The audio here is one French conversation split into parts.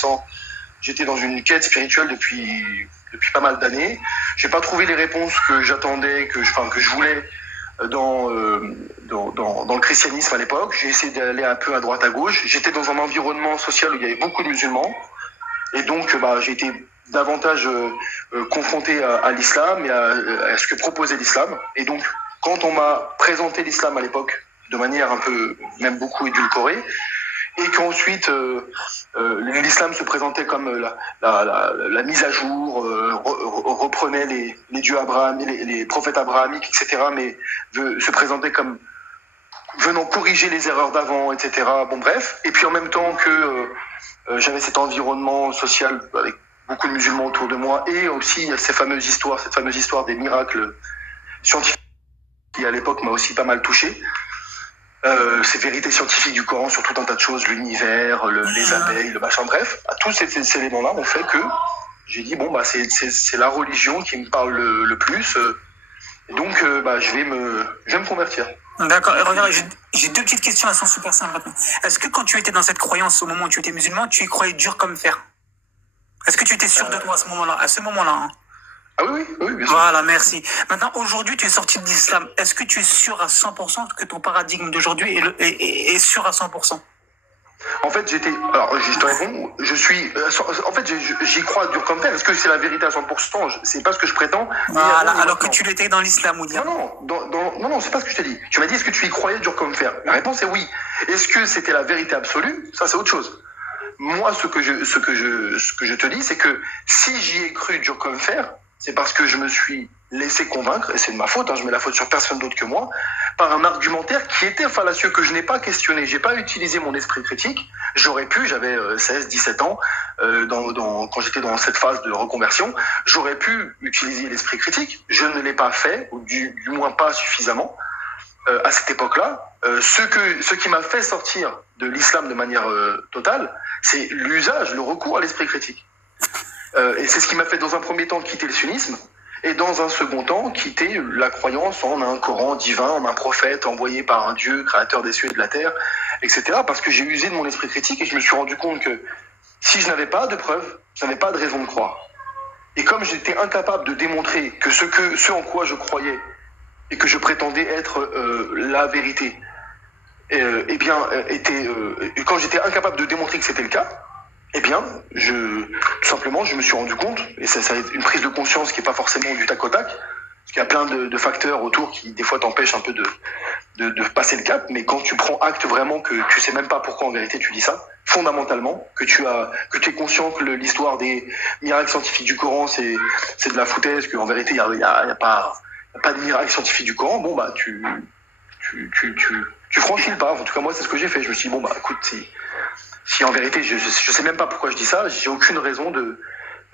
adolescent, j'étais dans une quête spirituelle depuis pas mal d'années. J'ai pas trouvé les réponses que j'attendais, que je voulais dans le christianisme à l'époque. J'ai essayé d'aller un peu à droite à gauche. J'étais dans un environnement social où il y avait beaucoup de musulmans. Et donc, j'ai été davantage confronté à l'islam et à ce que proposait l'islam. Et donc, quand on m'a présenté l'islam à l'époque, de manière un peu, même beaucoup édulcorée, et qu'ensuite l'islam se présentait comme la mise à jour, reprenait les dieux abrahamiques, les prophètes abrahamiques, etc., mais se présentait comme venant corriger les erreurs d'avant, etc. Bon, bref. Et puis en même temps que j'avais cet environnement social avec beaucoup de musulmans autour de moi, et aussi cette fameuse histoire des miracles scientifiques qui à l'époque m'a aussi pas mal touché. Ces vérités scientifiques du Coran sur tout un tas de choses, l'univers, les abeilles, le machin, bref, tous ces éléments-là ont fait que j'ai dit bon c'est la religion qui me parle le plus, et donc je vais me convertir. D'accord. Et regarde, j'ai deux petites questions, elles sont super simples maintenant. Est-ce que quand tu étais dans cette croyance au moment où tu étais musulman, tu y croyais dur comme fer? Est-ce que tu étais sûr de toi à ce moment-là, hein? Ah oui, bien sûr. Voilà, merci. Maintenant, aujourd'hui, tu es sorti de l'islam. Est-ce que tu es sûr à 100% que ton paradigme d'aujourd'hui est sûr à 100%? En fait, je te réponds, j'y crois dur comme fer. Est-ce que c'est la vérité à 100%? C'est pas ce que je prétends. Voilà, alors que tu l'étais dans l'islam, ou dire. Non, c'est pas ce que je t'ai dit. Tu m'as dit, est-ce que tu y croyais dur comme fer? La réponse est oui. Est-ce que c'était la vérité absolue? Ça, c'est autre chose. Moi, ce que je te dis, c'est que si j'y ai cru dur comme fer, c'est parce que je me suis laissé convaincre, et c'est de ma faute, je mets la faute sur personne d'autre que moi, par un argumentaire qui était fallacieux, que je n'ai pas questionné. J'ai pas utilisé mon esprit critique. J'aurais pu, j'avais 16, 17 ans, quand j'étais dans cette phase de reconversion, j'aurais pu utiliser l'esprit critique. Je ne l'ai pas fait, ou du moins pas suffisamment, à cette époque-là. Ce qui m'a fait sortir de l'islam de manière totale, c'est l'usage, le recours à l'esprit critique. Et c'est ce qui m'a fait dans un premier temps quitter le sunnisme, et dans un second temps quitter la croyance en un Coran divin, en un prophète envoyé par un Dieu, créateur des cieux et de la terre, etc. Parce que j'ai usé de mon esprit critique et je me suis rendu compte que si je n'avais pas de preuves, je n'avais pas de raison de croire. Et comme j'étais incapable de démontrer que ce en quoi je croyais et que je prétendais être la vérité, quand j'étais incapable de démontrer que c'était le cas, tout simplement, je me suis rendu compte, et ça a été une prise de conscience qui n'est pas forcément du tac au tac, parce qu'il y a plein de facteurs autour qui, des fois, t'empêchent un peu de passer le cap, mais quand tu prends acte vraiment que tu sais même pas pourquoi en vérité tu dis ça, fondamentalement, que tu es conscient que l'histoire des miracles scientifiques du Coran, c'est de la foutaise, qu'en vérité, il y a pas de miracle scientifique du Coran, tu franchis le pas. En tout cas, moi, c'est ce que j'ai fait. Je me suis dit, écoute, si en vérité, je sais même pas pourquoi je dis ça, j'ai aucune raison de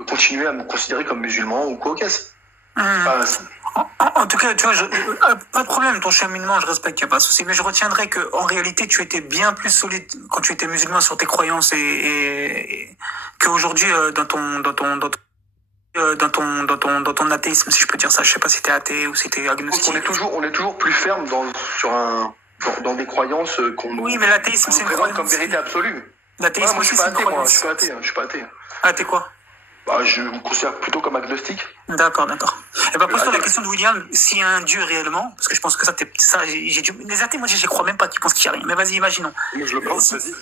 continuer à me considérer comme musulman ou quoi qu'est-ce. En tout cas, tu vois, pas de problème, ton cheminement, je respecte, il n'y a pas de souci, mais je retiendrai qu'en réalité, tu étais bien plus solide quand tu étais musulman sur tes croyances et qu'aujourd'hui, dans ton athéisme, si je peux dire ça. Je sais pas si t'es athée ou si t'es agnostique. On est toujours plus ferme dans des croyances qu'on oui, mais l'athéisme, c'est une présente comme vérité absolue. L'athéisme, moi, je suis pas athée. Ah, t'es quoi? Je me considère plutôt comme agnostique. D'accord. Et pose-toi la question de William, s'il y a un Dieu réellement, parce que je pense que les athées, moi, j'y crois même pas qu'ils pensent qu'il y a rien. Mais vas-y, imaginons. Moi, je le pense, vas-y.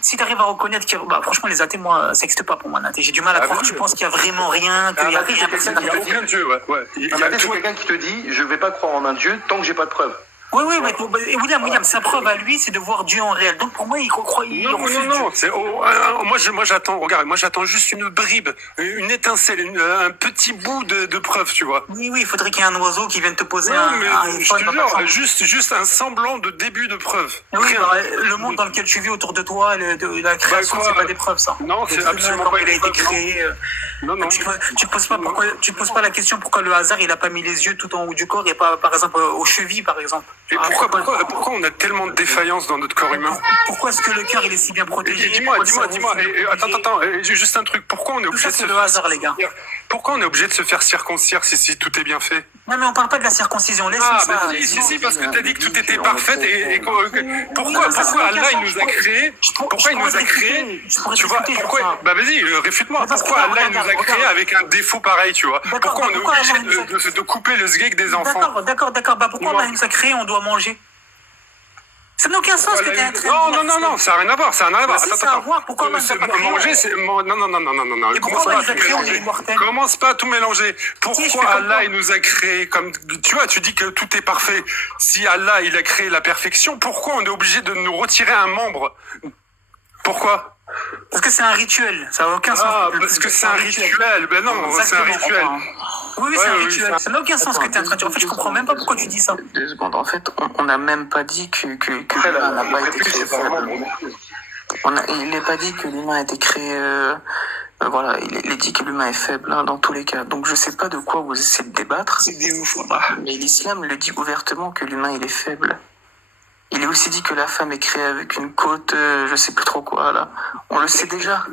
Si t'arrives à reconnaître qu'il y a, franchement, les athées, moi, ça n'existe pas pour moi, l'athée. J'ai du mal à croire que tu penses qu'il y a vraiment rien, qu'il y a rien. Il n'y a aucun Dieu, ouais. C'est quelqu'un qui te dit, je vais pas croire en un Dieu tant que j'ai pas de preuves. Oui, mais William, sa preuve à lui, c'est de voir Dieu en réel. Donc pour moi, il croit. Non. Moi j'attends juste une bribe, une étincelle, un petit bout de preuve, tu vois. Oui, il faudrait qu'il y ait un oiseau qui vienne te poser juste un semblant de début de preuve. Oui, le monde dans lequel tu vis autour de toi, la création, c'est pas des preuves, ça. Non, c'est absolument pas. Il a été créé. Non. Tu te poses pas la question pourquoi le hasard il a pas mis les yeux tout en haut du corps et pas par exemple aux chevilles par exemple. Et pourquoi on a tellement de défaillances dans notre corps humain? Pourquoi est-ce que le cœur il est si bien protégé? Dis-moi. Attends, juste un truc. Pourquoi on est obligé de se le hasard, les gars. Pourquoi on est obligé de se faire circoncire si tout est bien fait? Non, mais on parle pas de la circoncision. Laisse Ah, ça. mais si, parce que t'as dit que tout était parfait pourquoi Allah, il nous a créé, pourquoi il nous a créé, tu vois, pourquoi, bah vas-y, réfute-moi, pourquoi Allah, il nous a créé avec un défaut pareil, tu vois, pourquoi on est obligé de couper le sgeg des enfants? D'accord, bah pourquoi Allah nous a créé, on doit manger? Ça n'a aucun sens que tu es en train de dire. Non, ça n'a rien à voir, Attends. Pourquoi Allah nous a pas créé? Manger, c'est... Non. Et pourquoi Allah nous a créé, on est immortel? Commence pas à tout mélanger. Pourquoi Allah, il nous a créé comme... Tu vois, tu dis que tout est parfait. Si Allah, il a créé la perfection, pourquoi on est obligé de nous retirer un membre? Pourquoi? Parce que c'est un rituel, ça n'a aucun sens. Ah, parce que c'est un rituel. Ben non, c'est un rituel. Oui, c'est un rituel. Ça n'a aucun sens que tu es en train de dire. En fait, je comprends même pas pourquoi tu dis ça. 2 secondes. En fait, on n'a même pas dit que l'humain n'a pas été créé faible. Il n'est pas dit que l'humain a été créé... voilà, il est dit que l'humain est faible dans tous les cas. Donc je sais pas de quoi vous essayez de débattre. C'est des ouf. Mais l'islam le dit ouvertement que l'humain il est faible. Il est aussi dit que la femme est créée avec une côte, je sais plus trop quoi là. On le sait déjà.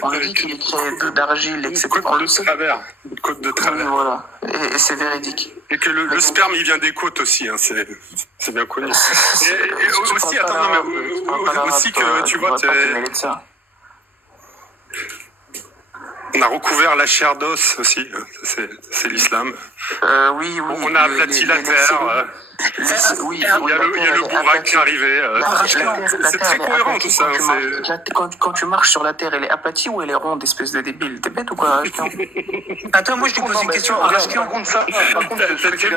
On a dit qu'il est créé d'argile, etc. Une côte de travers. Voilà. Et c'est véridique. Et que le sperme il vient des côtes aussi, hein, c'est bien connu. Et aussi, attends, non mais aussi que tu vois, on a recouvert la chair d'os aussi, c'est l'islam. Oui. On a aplati la terre. Oui, il y a le Bourak qui est arrivé. C'est très cohérent tout ça. Quand tu marches sur la terre, elle est aplatie ou elle est ronde, espèce de débile? T'es bête ou quoi? Attends, moi je te pose une question. Par contre, ce que tu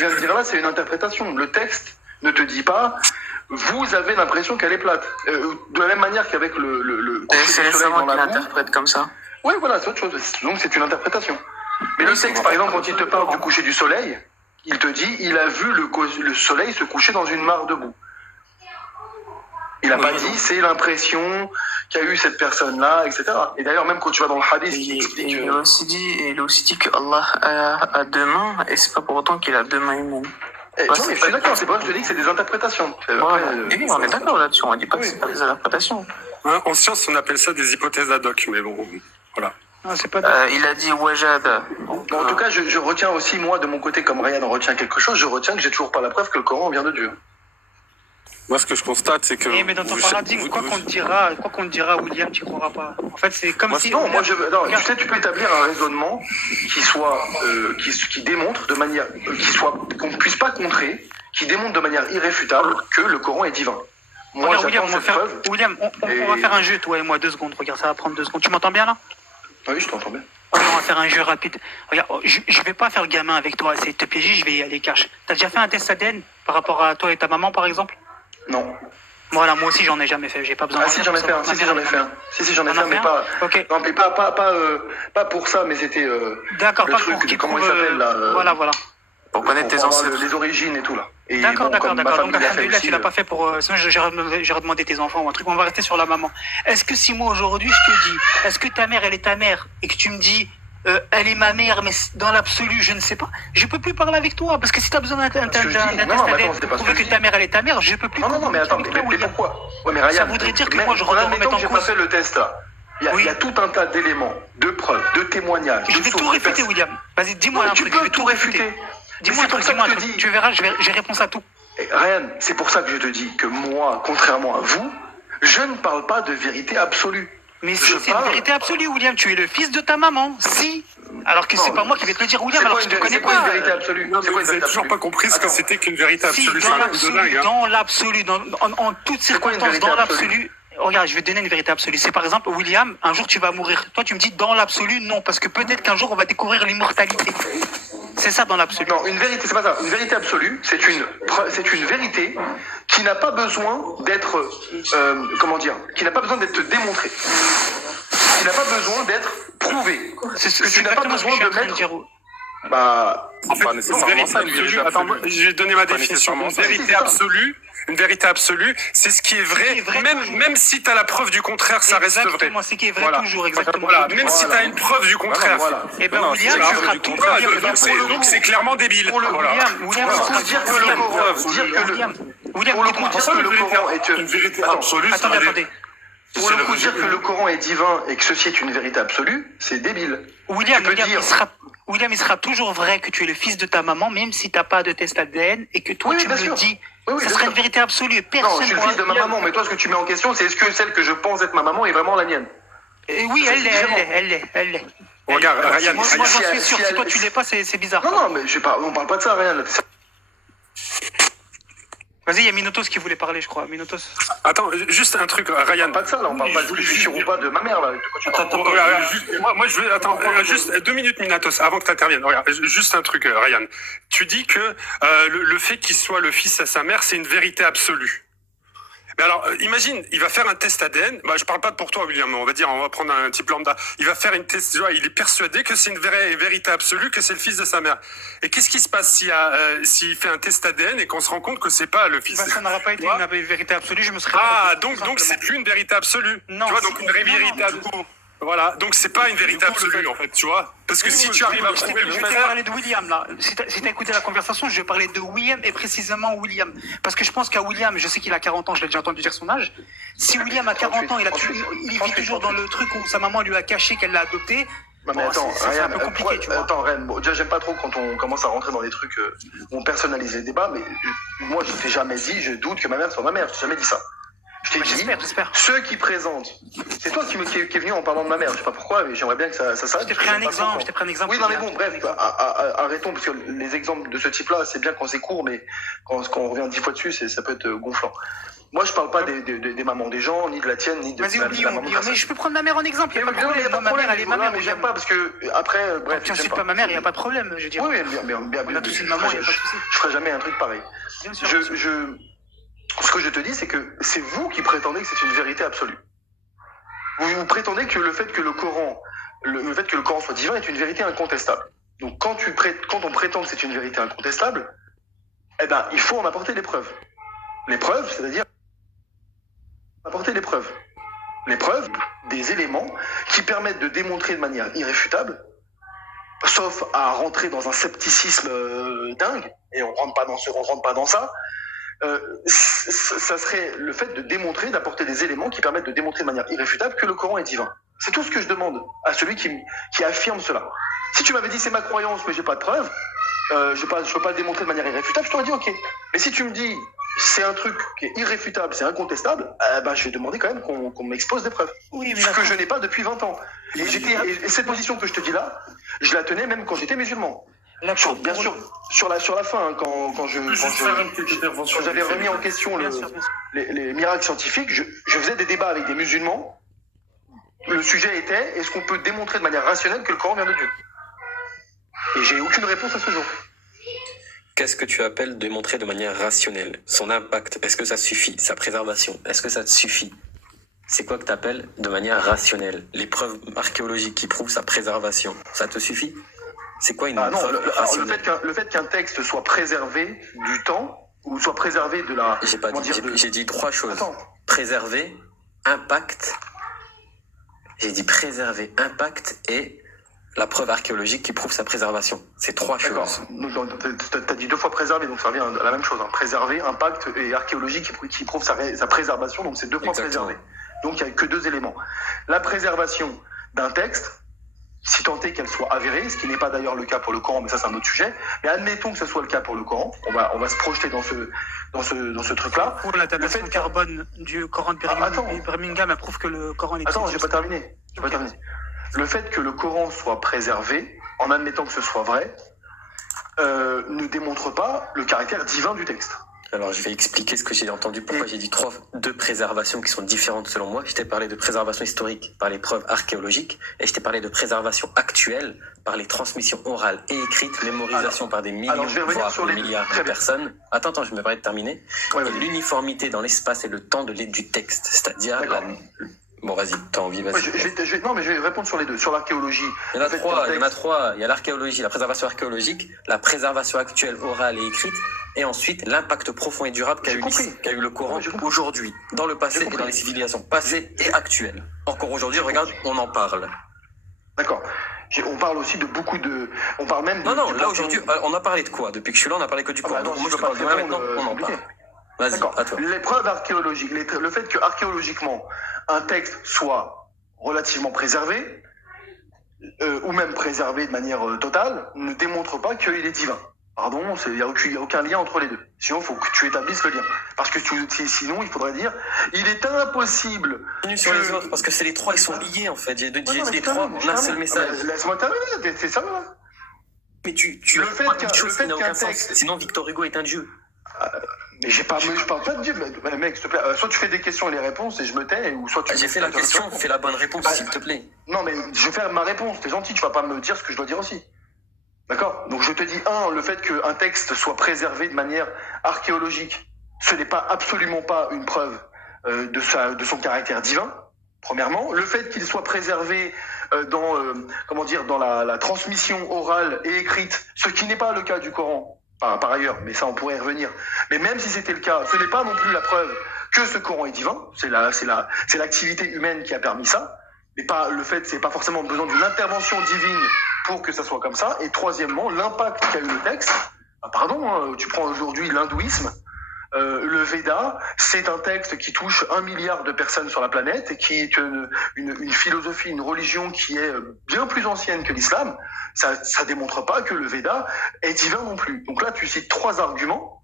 viens de dire là, c'est une interprétation. Le texte ne te dit pas. Vous avez l'impression qu'elle est plate. De la même manière qu'avec le c'est les savants qui l'interprètent comme ça. Oui, voilà, c'est autre chose. Donc c'est une interprétation. Mais le texte, par exemple, quand il te parle du coucher du soleil, il te dit, il a vu le soleil se coucher dans une mare de boue. Il n'a pas dit, c'est l'impression qu'a eu cette personne-là, etc. Et d'ailleurs, même quand tu vas dans le hadith, il explique... Il a aussi dit que Allah a 2 mains, et c'est pas pour autant qu'il a 2 mains humaines. Non, mais je suis d'accord, c'est pas que je te dis que c'est des interprétations. Oui, on est d'accord là-dessus, on ne dit pas que c'est pas des interprétations. En science, on appelle ça des hypothèses ad hoc, mais bon, voilà. Il a dit wajad. En tout cas, je retiens aussi, moi, de mon côté, comme Ryan retient quelque chose, je retiens que j'ai toujours pas la preuve que le Coran vient de Dieu. Moi, ce que je constate, c'est que... Mais dans ton paradigme, quoi qu'on te dira, William, tu croiras pas. En fait, c'est comme si... Non, tu sais, tu peux établir un raisonnement qui soit... qui démontre de manière... qu'on ne puisse pas contrer, qui démontre de manière irréfutable que le Coran est divin. Moi, regarde, William, on va faire un jeu, toi et moi, 2 secondes. Regarde, ça va prendre 2 secondes. Tu m'entends bien, là? Oui, je t'entends bien. On va faire un jeu rapide. Regarde, je vais pas faire le gamin avec toi, c'est te piéger, je vais y aller cash. T'as déjà fait un test ADN par rapport à toi et ta maman, par exemple? Non. Voilà, moi aussi j'en ai jamais fait, j'ai pas besoin de... si, j'en ai fait un. Si, j'en ai fait un. Si, j'en ai fait un, mais pas... Ok. Non, mais pas pour ça, mais c'était... D'accord, pas truc, pour qui comment il s'appelle, là Voilà. Pour connaître tes ancêtres. Les origines et tout, là. D'accord. Donc, alhamdoulilah, tu l'as pas fait pour... Sinon, j'aurais demandé tes enfants ou un truc. On va rester sur la maman. Est-ce que si moi, aujourd'hui, je te dis, est-ce que ta mère, elle est ta mère, et que tu me dis, elle est ma mère, mais dans l'absolu, je ne sais pas, je peux plus parler avec toi, parce que si tu as besoin d'un test ADN pour prouver que ta mère, elle est ta mère, je peux plus... Non, mais attends, mais pourquoi? Ça voudrait dire que moi, je remets en cause... j'ai pas fait le test, là. Il y a tout un tas d'éléments, de preuves, de témoignages... Je vais tout réfuter, William. Vas-y, dis-moi un truc, je vais tout réfuter. Dis-moi un truc, tu verras, j'ai réponse à tout. Ryan, c'est pour ça que je te dis que moi, contrairement à vous, je ne parle pas de vérité absolue. Mais si, c'est une vérité absolue, William. Tu es le fils de ta maman. Si. Alors que c'est pas moi qui vais te le dire, William, alors que je te connais pas. C'est quoi une vérité absolue? Non, mais vous n'avez toujours pas compris ce que c'était qu'une vérité absolue. Dans l'absolu, en toutes circonstances, dans l'absolu... Regarde, je vais te donner une vérité absolue. C'est par exemple, William, un jour tu vas mourir. Toi, tu me dis dans l'absolu, non, parce que peut-être qu'un jour on va découvrir l'immortalité. C'est ça dans l'absolu. Non, une vérité, c'est pas ça. Une vérité absolue, c'est une vérité qui n'a pas besoin d'être, qui n'a pas besoin d'être démontrée, qui n'a pas besoin d'être prouvée. Tu n'as pas besoin de mettre. En fait, une vérité absolue. Attends, je vais donner ma définition. Une vérité absolue, c'est ce qui est vrai, même si tu as la preuve du contraire, ça reste vrai. Exactement, c'est qui est vrai toujours, exactement. Voilà, même si tu as une preuve du contraire. Et ben William, tu seras tout donc c'est clairement débile. William, dire que le Coran est une vérité absolue. Attendez. Pour le coup, dire que le Coran est divin et que ceci est une vérité absolue, c'est débile. William, il sera toujours vrai que tu es le fils de ta maman, même si t'as pas de test ADN et que toi tu me le dis. Ça serait une vérité absolue. Non, je suis le fils de ma maman, mais toi, ce que tu mets en question, c'est est-ce que celle que je pense être ma maman est vraiment la mienne? Oui, elle l'est. Regarde, Ryan. Moi, j'en suis sûr. Si toi tu l'es pas, c'est bizarre. Non, mais on parle pas de ça, Ryan. Vas-y, il y a Minotos qui voulait parler, je crois. Minotos. Attends, juste un truc, Ryan. On parle pas de ça, là. On parle pas de je suis pas de ma mère, là. Moi, je vais... Attends, juste 2 minutes, Minatos, avant que tu interviennes. Regarde, juste un truc, Ryan. Tu dis que le fait qu'il soit le fils à sa mère, c'est une vérité absolue. Mais alors, imagine, il va faire un test ADN. Bah, je parle pas pour toi, William. On va prendre un type lambda. Il va faire une test. Il est persuadé que c'est une vérité absolue, que c'est le fils de sa mère. Et qu'est-ce qui se passe s'il fait un test ADN et qu'on se rend compte que c'est pas le fils? Ça n'aura pas été une vérité absolue. Je me serais. Donc c'est plus une vérité absolue. Non. Tu vois, donc une vérité absolue. Voilà, donc c'est pas une vérité absolue en fait, tu vois. Parce que si tu arrives à prouver le contraire... Je vais parler de William là. Si t'as écouté la conversation, je vais parler de William et précisément William. Parce que je pense qu'à William, je sais qu'il a 40 ans, je l'ai déjà entendu dire son âge. Si William a 40 ans, il vit toujours dans le truc où sa maman lui a caché qu'elle l'a adopté. Non mais attends, c'est un peu compliqué, tu vois. Attends, Ren, bon, déjà j'aime pas trop quand on commence à rentrer dans des trucs où on personnalise les débats, mais moi je t'ai jamais dit, je doute que ma mère soit ma mère, je t'ai jamais dit ça. Je t'ai dit, j'espère. Ceux qui présentent, c'est toi qui est venu en parlant de ma mère, je sais pas pourquoi, mais j'aimerais bien que ça s'arrête. Je t'ai pris un exemple. Oui, non mais bon, bref, arrêtons, parce que les exemples de ce type-là, c'est bien quand c'est court, mais quand on revient 10 fois dessus, ça peut être gonflant. Moi, je parle pas des mamans des gens, ni de la tienne, ni de la maman de personne. Mais je peux prendre ma mère en exemple, il n'y a pas de problème. Ma mère, elle est ma mère, mais j'aime pas, parce que après, bref. Tu insultes pas ma mère, il n'y a pas de problème, je veux dire. Oui, bien, on a tous une maman, il n'y a pas de souci. Je ferai jamais un truc pareil. Bien sûr. Ce que je te dis, c'est que c'est vous qui prétendez que c'est une vérité absolue. Vous prétendez que le fait que le Coran soit divin est une vérité incontestable. Donc quand on prétend que c'est une vérité incontestable, eh ben il faut en apporter les preuves. Les preuves, c'est-à-dire apporter les preuves. Les preuves, des éléments qui permettent de démontrer de manière irréfutable, sauf à rentrer dans un scepticisme dingue, et on rentre pas dans ça. Ça serait le fait de démontrer, d'apporter des éléments qui permettent de démontrer de manière irréfutable que le Coran est divin. C'est tout ce que je demande à celui qui affirme cela. Si tu m'avais dit c'est ma croyance mais j'ai pas de preuve, je peux pas le démontrer de manière irréfutable, je t'aurais dit ok. Mais si tu me dis c'est un truc qui est irréfutable, c'est incontestable, je vais demander quand même qu'on m'expose des preuves. Oui, mais ce que je n'ai pas depuis 20 ans. Et cette position que je te dis là, je la tenais même quand j'étais musulman. Bien sûr, sur la fin, hein, quand j'avais remis en question les miracles scientifiques, je faisais des débats avec des musulmans. Le sujet était, est-ce qu'on peut démontrer de manière rationnelle que le Coran vient de Dieu? Et j'ai aucune réponse à ce jour. Qu'est-ce que tu appelles démontrer de manière rationnelle? Son impact, est-ce que ça suffit? Sa préservation, est-ce que ça te suffit? C'est quoi que tu appelles de manière rationnelle? Les preuves archéologiques qui prouvent sa préservation, ça te suffit? C'est quoi une preuve rationnelle? Le fait qu'un texte soit préservé du temps, ou soit préservé de la... J'ai dit 3 choses. Attends. Préserver, impact. J'ai dit préserver, impact et la preuve archéologique qui prouve sa préservation. C'est 3 choses. T'as dit 2 fois préserver, donc ça revient à la même chose. Hein. Préserver, impact et archéologique qui prouve sa préservation, donc c'est 2 fois préserver. Donc il n'y a que 2 éléments. La préservation d'un texte, si tant est qu'elle soit avérée, ce qui n'est pas d'ailleurs le cas pour le Coran, mais ça c'est un autre sujet. Mais admettons que ce soit le cas pour le Coran, on va se projeter dans ce truc-là. Pour la datation carbone du Coran de Birmingham, elle prouve que le Coran est... Attends, j'ai pas terminé. Le fait que le Coran soit préservé, en admettant que ce soit vrai, ne démontre pas le caractère divin du texte. Alors, je vais expliquer ce que j'ai entendu, pourquoi j'ai dit 2 préservations qui sont différentes selon moi. Je t'ai parlé de préservation historique par les preuves archéologiques et je t'ai parlé de préservation actuelle par les transmissions orales et écrites, mémorisation par des millions, voire des milliards de personnes. Attends, je me permets de terminer. Et l'uniformité dans l'espace et le temps du texte, c'est-à-dire Bon, vas-y, t'as envie, vas-y. Non, mais je vais répondre sur les 2. Sur l'archéologie. Il y en a 3. Il y a l'archéologie, la préservation archéologique, la préservation actuelle, orale et écrite, et ensuite l'impact profond et durable qu'a eu le Coran aujourd'hui, dans le passé et dans les civilisations passées et actuelles. Encore aujourd'hui, regarde, on en parle. D'accord. On parle aussi de beaucoup de... On parle même de... Non, là aujourd'hui, on a parlé de quoi? Depuis que je suis là, on a parlé que du Coran. Donc moi, je parle de maintenant, on en parle. Vas-y, D'accord. à toi. Les preuves archéologiques, le fait que archéologiquement un texte soit relativement préservé, ou même préservé de manière totale, ne démontre pas qu'il est divin. Pardon, il n'y a aucun lien entre les deux. Sinon, il faut que tu établisses le lien. Parce que sinon, il faudrait dire, il est impossible. Sur les autres, parce que c'est les trois, ils sont liés en fait. J'ai dit les trois en un seul message. Laisse-moi terminer, c'est ça. Là. Mais tu le fait une chose qui n'a aucun sens. Sinon, Victor Hugo est un dieu. Mais je parle pas de Dieu, mais mec, s'il te plaît, soit tu fais des questions et les réponses et je me tais, ou soit tu... J'ai fait la question, fais la bonne réponse, s'il te plaît. Non, mais je vais faire ma réponse, t'es gentil, tu vas pas me dire ce que je dois dire aussi. D'accord? Donc je te dis, le fait qu'un texte soit préservé de manière archéologique, ce n'est pas absolument pas une preuve de son caractère divin, premièrement. Le fait qu'il soit préservé dans la transmission orale et écrite, ce qui n'est pas le cas du Coran, par ailleurs, mais ça on pourrait y revenir. Mais même si c'était le cas, ce n'est pas non plus la preuve que ce Coran est divin, c'est l'activité humaine qui a permis ça, mais pas le fait, c'est pas forcément besoin d'une intervention divine pour que ça soit comme ça. Et troisièmement, l'impact qu'a eu le texte, tu prends aujourd'hui l'hindouisme, le Veda, c'est un texte qui touche 1 milliard de personnes sur la planète et qui est une philosophie, une religion qui est bien plus ancienne que l'islam. Ça démontre pas que le Veda est divin non plus. Donc là, tu cites 3 arguments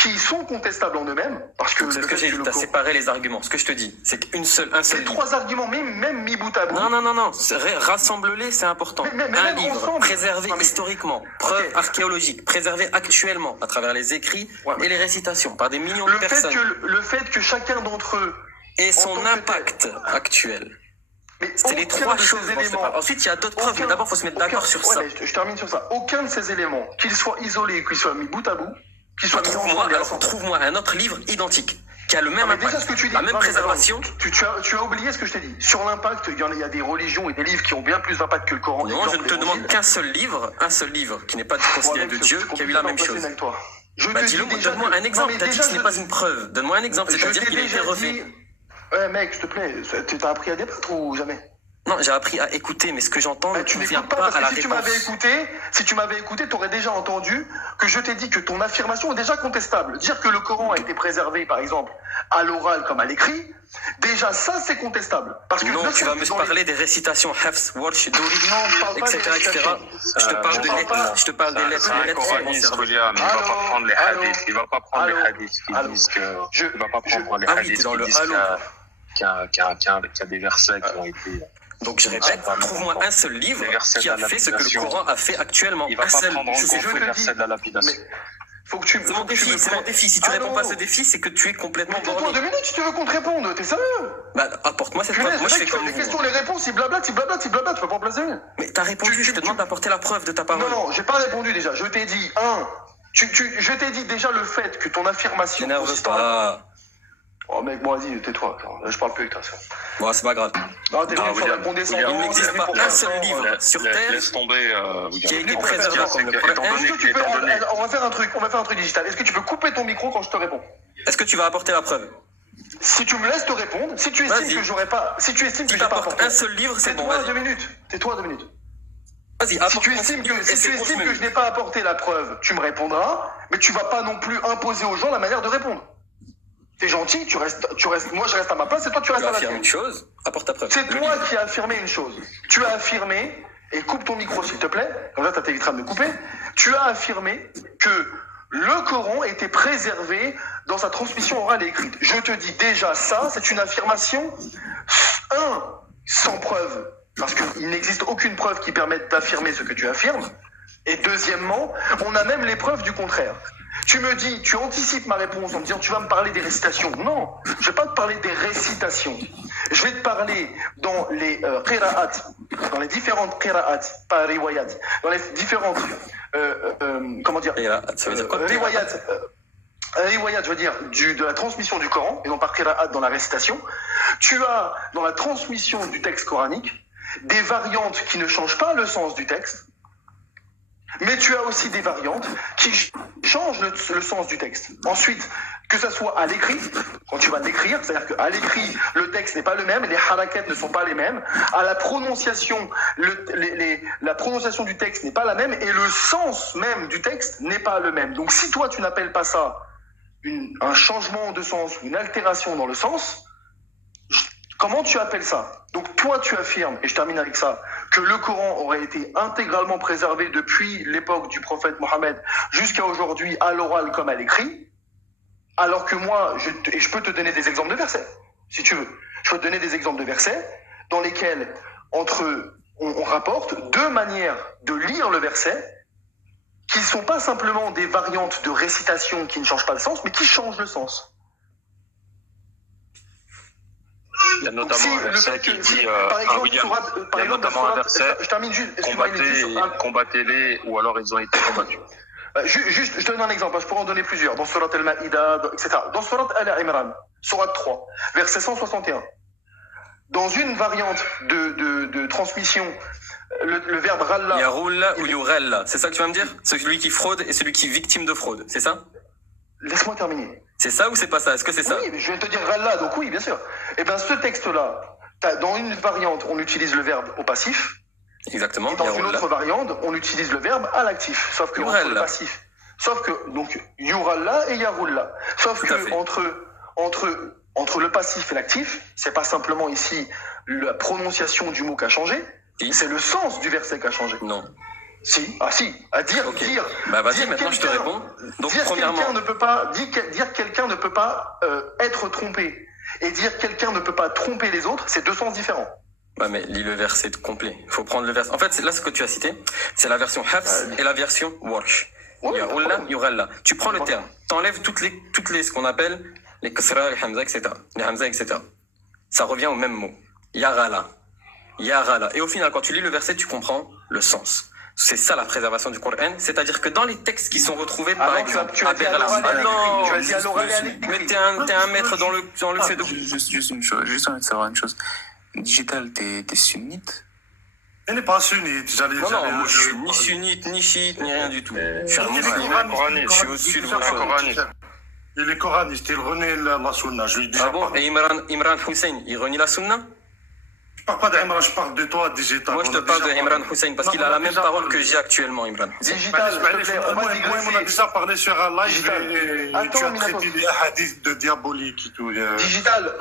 qui sont contestables en eux-mêmes, parce que c'est ce que j'ai dit, t'as séparé les arguments. Ce que je te dis, c'est un seul c'est 3 arguments, même mis bout à bout. Non. Rassemble-les, c'est important. Un livre, ensemble. Préservé historiquement, preuve archéologique, préservé actuellement, à travers les écrits et les récitations, par des millions de personnes. Le fait que chacun d'entre eux... Et son impact actuel. C'est les 3 choses. Ensuite, il y a d'autres preuves, mais d'abord, il faut se mettre d'accord sur ça. Je termine sur ça. Aucun de ces éléments, qu'ils soient isolés, qu'ils soient mis bout à bout, trouve-moi un autre livre identique qui a le même impact, la même préservation. Tu as oublié ce que je t'ai dit. Sur l'impact, il y a des religions et des livres qui ont bien plus d'impact que le Coran. Non, je ne te demande qu'un seul livre qui n'est pas considéré de Dieu, qui a eu la même chose. Donne-moi un exemple. T'as dit que ce n'est pas une preuve. Donne-moi un exemple, c'est-à-dire qu'il a été refait. Ouais, mec, s'il te plaît, t'as appris à débattre ou jamais? Non, j'ai appris à écouter, mais ce que j'entends ne convient pas parce à la que réponse. si tu m'avais écouté, t'aurais déjà entendu que je t'ai dit que ton affirmation est déjà contestable. Dire que le Coran a été préservé, par exemple, à l'oral comme à l'écrit, déjà ça, c'est contestable. Parce que non, tu vas me parler des récitations Hafs, Warsh, Douri, etc., etc. Je te parle de lettres. Je te parle des lettres. C'est un coraniste, William. Il ne va pas prendre les hadiths. Il ne va pas prendre les hadiths qui disent que... Il ne va pas prendre les hadiths qui disent qu'il y a des versets qui ont été... Donc je répète, trouve-moi un seul livre qui a fait ce que le Coran a fait actuellement. Il va pas prendre en compte le verset de la lapidation. C'est mon défi. Si tu réponds pas à ce défi, c'est que tu es complètement borné. Mais 2 minutes, si tu veux qu'on te réponde, t'es sérieux? Apporte-moi cette preuve. Moi, je fais comme les questions, les réponses, il blabla, tu peux pas en placer une. Mais t'as répondu, je te demande d'apporter la preuve de ta parole. Non, j'ai pas répondu déjà. Je t'ai dit, je t'ai dit déjà le fait que ton affirmation... T'énerve pas. Oh mec, bon vas-y, tais-toi, je parle plus avec toi. Bon, c'est pas grave. Non, t'es venu sur la condescendance. Il n'existe pas un seul livre sur Terre qui a été préservé comme le Coran. On va faire un truc digital. Est-ce que tu peux couper ton micro quand je te réponds? Est-ce que tu vas apporter la preuve? Si tu me laisses te répondre, si tu estimes que j'aurais pas... Si tu estimes que j'ai pas apporté... un seul livre, c'est bon, Tais-toi 2 minutes. Vas-y, si tu estimes que je n'ai pas apporté la preuve, tu me répondras, mais tu vas pas non plus imposer aux gens la manière de répondre. T'es gentil, tu restes, moi je reste à ma place et toi tu restes à la tienne. Une chose, apporte ta preuve. C'est toi qui as affirmé une chose. Tu as affirmé, et coupe ton micro s'il te plaît, comme ça t'éviteras de me couper, tu as affirmé que le Coran était préservé dans sa transmission orale et écrite. Je te dis déjà ça, c'est une affirmation, sans preuve, parce qu'il n'existe aucune preuve qui permette d'affirmer ce que tu affirmes, et deuxièmement, on a même les preuves du contraire. Tu me dis, tu anticipes ma réponse en me disant tu vas me parler des récitations. Non, je vais pas te parler des récitations. Je vais te parler dans les qira'at, dans les différentes qira'at, pas riwayat, dans les différentes, ça veut dire quoi, riwayat, je veux dire, de la transmission du Coran, et non pas qira'at dans la récitation. Tu as, dans la transmission du texte coranique, des variantes qui ne changent pas le sens du texte, mais tu as aussi des variantes qui changent le sens du texte. Ensuite, que ça soit à l'écrit, quand tu vas l'écrire, c'est-à-dire qu'à l'écrit, le texte n'est pas le même, les harakat ne sont pas les mêmes, à la prononciation, la prononciation du texte n'est pas la même, et le sens même du texte n'est pas le même. Donc si toi, tu n'appelles pas ça un changement de sens, une altération dans le sens, comment tu appelles ça? Donc toi, tu affirmes, et je termine avec ça, que le Coran aurait été intégralement préservé depuis l'époque du prophète Mohammed jusqu'à aujourd'hui à l'oral comme à l'écrit, alors que moi, je peux te donner des exemples de versets, si tu veux. Je peux te donner des exemples de versets dans lesquels on rapporte deux manières de lire le verset qui ne sont pas simplement des variantes de récitation qui ne changent pas le sens, mais qui changent le sens. Il y a notamment un verset qui dit je termine juste, combattez-les ou alors ils ont été combattus. Juste, je te donne un exemple, je pourrais en donner plusieurs, dans Surat Al-Ma'ida, etc. Dans Surat Al-Imran, Surat 3, verset 161. Dans une variante de transmission, le verbe ralla. Yaroulla ou yurella, c'est ça que tu vas me dire? Celui qui fraude et celui qui est victime de fraude, c'est ça? Laisse-moi terminer. C'est ça ou c'est pas ça? Est-ce que c'est ça? Oui, je vais te dire ralla, donc oui, bien sûr. Eh bien, ce texte-là, dans une variante, on utilise le verbe au passif. Exactement. Et dans une autre variante, on utilise le verbe à l'actif. Sauf que entre le passif. Sauf que, donc, yuralla et yaroulla. Sauf que entre le passif et l'actif, c'est pas simplement ici la prononciation du mot qui a changé, c'est le sens du verset qui a changé. Non. Si, à dire, okay. dire. Bah vas-y, dire maintenant je te réponds. Donc dire premièrement, quelqu'un ne peut pas dire quelqu'un ne peut pas être trompé et dire quelqu'un ne peut pas tromper les autres, c'est deux sens différents. Ouais, mais lis le verset complet. Il faut prendre le verset. En fait, c'est là ce que tu as cité, c'est la version Hafs et la version Warsh. Yaroulla, yuralla. Tu prends le terme, t'enlèves toutes les ce qu'on appelle les kasra, les hamza, etc. Les hamza, etc. Ça revient au même mot. Yarala. Yarala. Et au final, quand tu lis le verset, tu comprends le sens. C'est ça la préservation du Coran, c'est-à-dire que dans les textes qui sont retrouvés, par exemple, tu as dit à l'oral et à l'écrit. Mais t'es un maître dans le fait de... Juste une chose, juste envie de savoir une chose. Digital, t'es sunnite? Elle n'est pas sunnite, Non, moi je suis ni sunnite, ni chiite, ni rien du tout. Je suis un musulman, je suis au-dessus de vos choses. Il est coraniste, il renie la sunna. Je lui dis. Ah bon? Et Imran Hussein, il renie la sunna? Je parle pas d'Imran, je parle de toi, Digital. Moi je te parle de Imran Hussein parce qu'il a la même parole que j'ai actuellement, Imran. Digital, on a déjà parlé sur un live et tu as traité des hadiths de diabolique et tout. Digital,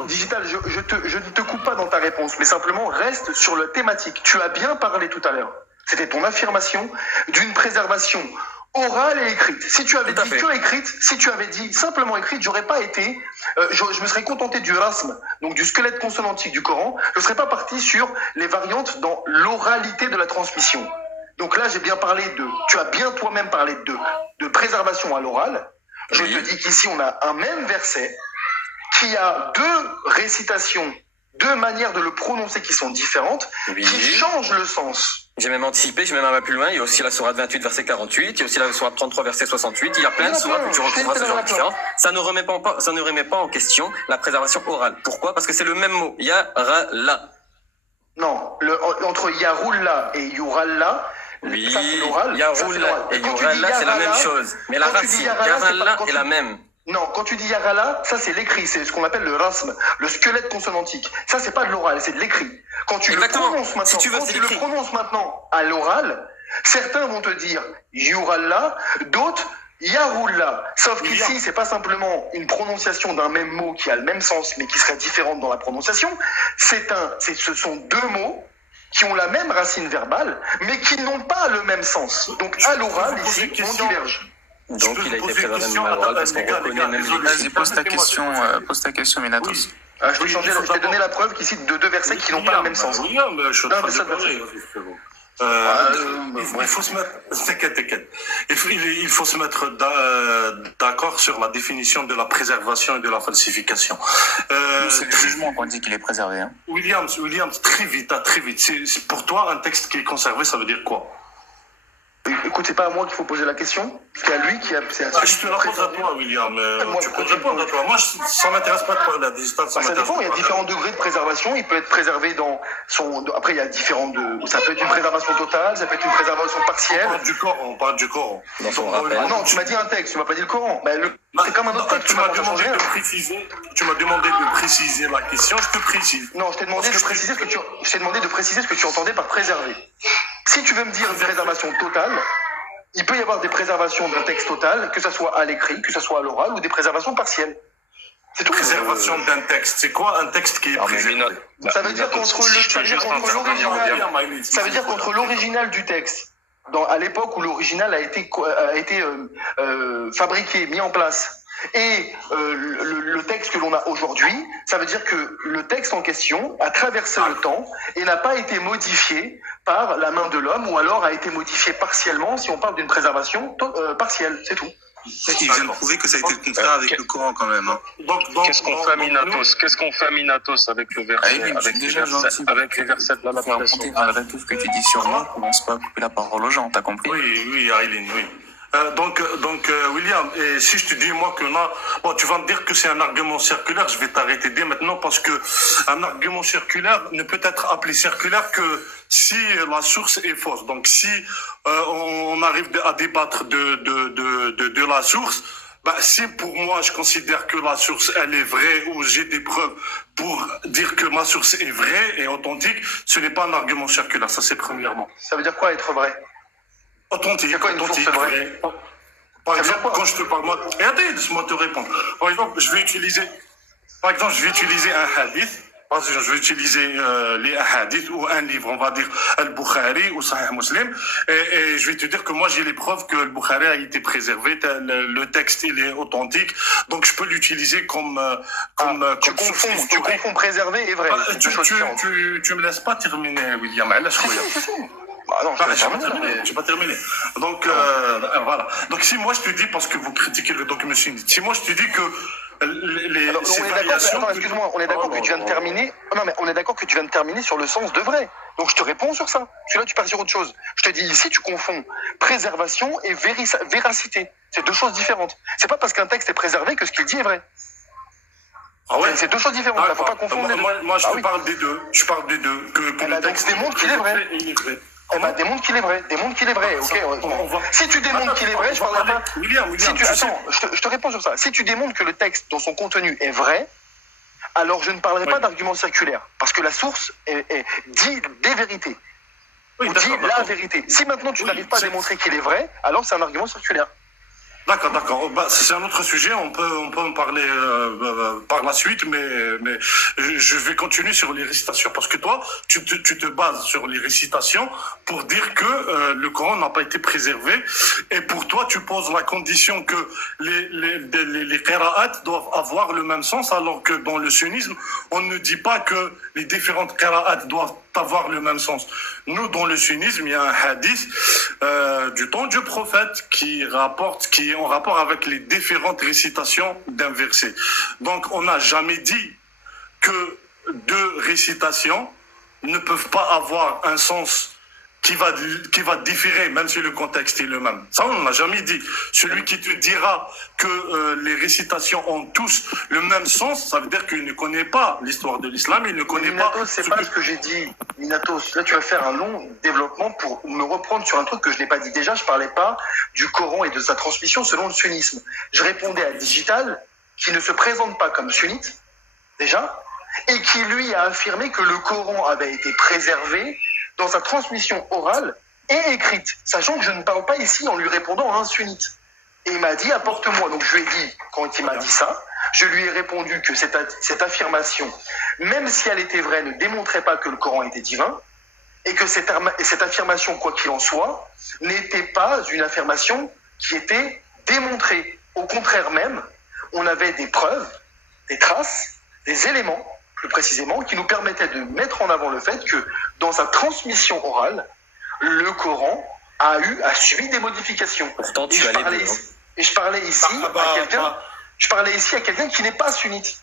je ne te coupe pas dans ta réponse, mais simplement reste sur la thématique. Tu as bien parlé tout à l'heure. C'était ton affirmation d'une préservation orale et écrite. Si tu avais dit que écrite, si tu avais dit simplement écrite, j'aurais pas été, je me serais contenté du rasm, donc du squelette consonantique du Coran, je serais pas parti sur les variantes dans l'oralité de la transmission. Donc là, j'ai bien parlé tu as bien toi-même parlé de préservation à l'oral. Je te dis qu'ici, on a un même verset qui a deux récitations, deux manières de le prononcer qui sont différentes, qui changent le sens. J'ai même anticipé, je vais même un peu plus loin. Il y a aussi la sourate 28, verset 48. Il y a aussi la sourate 33, verset 68. Il y a plein de sourates où tu retrouveras ce genre de différence. Ça ne remet pas en question la préservation orale. Pourquoi? Parce que c'est le même mot. Yarala. Non, entre yaroulla et yuralla, oui, ça c'est l'oral. Yaroulla et yuralla, c'est la même chose. Mais la racine, yarala est la même. Non, quand tu dis yarala, ça c'est l'écrit, c'est ce qu'on appelle le rasm, le squelette consonantique. Ça c'est pas de l'oral, c'est de l'écrit. Quand tu le prononces maintenant à l'oral, certains vont te dire yuralla, d'autres yaroulla. Sauf qu'ici, c'est pas simplement une prononciation d'un même mot qui a le même sens, mais qui serait différente dans la prononciation. Ce sont deux mots qui ont la même racine verbale, mais qui n'ont pas le même sens. Donc à l'oral, ici, on diverge. Donc il a été préservé même à l'oral parce qu'on reconnaît même les... Vas-y, pose ta question, Minatos. Oui. Je t'ai donné la preuve qu'ici de deux versets qui n'ont pas le même sens. Il faut se mettre... T'inquiète. Il faut se mettre d'accord sur la définition de la préservation et de la falsification. C'est le jugement qu'on dit qu'il est préservé. Hein. Williams, très vite. C'est pour toi, un texte qui est conservé, ça veut dire quoi? Écoute, c'est pas à moi qu'il faut poser la question, c'est à lui qui a... je te la pose à toi, William. Tu peux répondre à toi. Moi, ça m'intéresse pas de parler à Digital. Ça dépend, il y a différents degrés de préservation. Il peut être préservé dans son... Après, il y a différents... Ça peut être une préservation totale, ça peut être une préservation partielle. On parle du Coran. Non, tu m'as dit un texte, tu m'as pas dit le Coran. C'est comme un autre texte, tu m'as demandé de préciser la question, je te précise. Non, je t'ai demandé de préciser ce que tu entendais par préserver. Si tu veux me dire une préservation totale, Il peut y avoir des préservations d'un texte total, que ce soit à l'écrit, que ce soit à l'oral, ou des préservations partielles. C'est tout. Préservation d'un texte. C'est quoi un texte qui est préservé? Ça veut dire qu'entre l'original du texte, à l'époque où l'original a été fabriqué, mis en place, et le texte que l'on a aujourd'hui, ça veut dire que le texte en question a traversé le temps et n'a pas été modifié par la main de l'homme, ou alors a été modifié partiellement si on parle d'une préservation partielle, c'est tout. Il vient de prouver que ça a été le contraire avec le Coran quand même. Hein. Qu'est-ce qu'on fait à Minatos avec le verset, avec les versets de la lapidation? Malgré tout ce que tu dis sur moi, commence pas à couper la parole aux gens, t'as compris? Oui, Aileen, oui. Donc, William, et si je te dis moi tu vas me dire que c'est un argument circulaire, je vais t'arrêter dès maintenant parce que un argument circulaire ne peut être appelé circulaire que si la source est fausse. Donc, si on arrive à débattre de la source, si pour moi je considère que la source elle est vraie ou j'ai des preuves pour dire que ma source est vraie et authentique, ce n'est pas un argument circulaire. Ça, c'est premièrement. Ça veut dire quoi être vrai? Authentique, c'est quoi une source vraie? Par exemple, quand je te parle, et attends, laisse-moi te répondre. Par exemple, je vais utiliser un hadith. Par exemple, je vais utiliser les hadiths ou un livre, on va dire Al-Bukhari ou Sahih Muslim, et je vais te dire que moi j'ai les preuves que le Bukhari a été préservé, le texte il est authentique, donc je peux l'utiliser comme tu confonds préservé et vrai. Tu me laisses pas terminer, William. Non, je vais pas terminer. Donc, voilà. Donc, si moi je te dis, parce que vous critiquez le document sunnite, si moi je te dis que on est d'accord que tu viens de terminer. Non, mais on est d'accord que tu viens de terminer sur le sens de vrai. Donc, je te réponds sur ça. Parce que là, tu pars sur autre chose. Je te dis ici, tu confonds préservation et véracité. C'est deux choses différentes. C'est pas parce qu'un texte est préservé que ce qu'il dit est vrai. Ah ouais. C'est deux choses différentes. Il ne faut pas confondre les deux. Moi, je parle des deux. Je parle des deux. Que le texte démontre qu'il est vrai. Démontre qu'il est vrai. Ok. Si tu démontres qu'il est vrai, je parlerai pas. William, attends, je te réponds sur ça. Si tu démontres que le texte dans son contenu est vrai, alors je ne parlerai pas d'argument circulaire, parce que la source dit des vérités. Ou dit la vérité. Si maintenant tu n'arrives pas à démontrer qu'il est vrai, alors c'est un argument circulaire. D'accord. C'est un autre sujet, on peut en parler par la suite, mais je vais continuer sur les récitations, parce que toi, tu te bases sur les récitations pour dire que le Coran n'a pas été préservé, et pour toi, tu poses la condition que les qira'at doivent avoir le même sens, alors que dans le sunnisme, on ne dit pas que les différentes qira'at doivent avoir le même sens. Nous, dans le sunnisme, il y a un hadith du temps du prophète qui est en rapport avec les différentes récitations d'un verset. Donc, on n'a jamais dit que deux récitations ne peuvent pas avoir un sens qui va différer, même si le contexte est le même. Ça, on n'a jamais dit. Celui qui te dira que les récitations ont tous le même sens, ça veut dire qu'il ne connaît pas l'histoire de l'islam, il ne connaît Minatos, c'est pas ce que j'ai dit. Minatos, là tu vas faire un long développement pour me reprendre sur un truc que je n'ai pas dit. Déjà, je parlais pas du Coran et de sa transmission selon le sunnisme. Je répondais à Digital, qui ne se présente pas comme sunnite, déjà, et qui lui a affirmé que le Coran avait été préservé dans sa transmission orale et écrite, sachant que je ne parle pas ici en lui répondant à un sunnite. Et il m'a dit, apporte-moi. Donc je lui ai dit, quand il m'a dit ça, je lui ai répondu que cette affirmation, même si elle était vraie, ne démontrait pas que le Coran était divin, et que cette affirmation, quoi qu'il en soit, n'était pas une affirmation qui était démontrée. Au contraire même, on avait des preuves, des traces, des éléments, plus précisément, qui nous permettait de mettre en avant le fait que dans sa transmission orale, le Coran a subi des modifications. Pourtant, je parlais ici à quelqu'un qui n'est pas sunnite.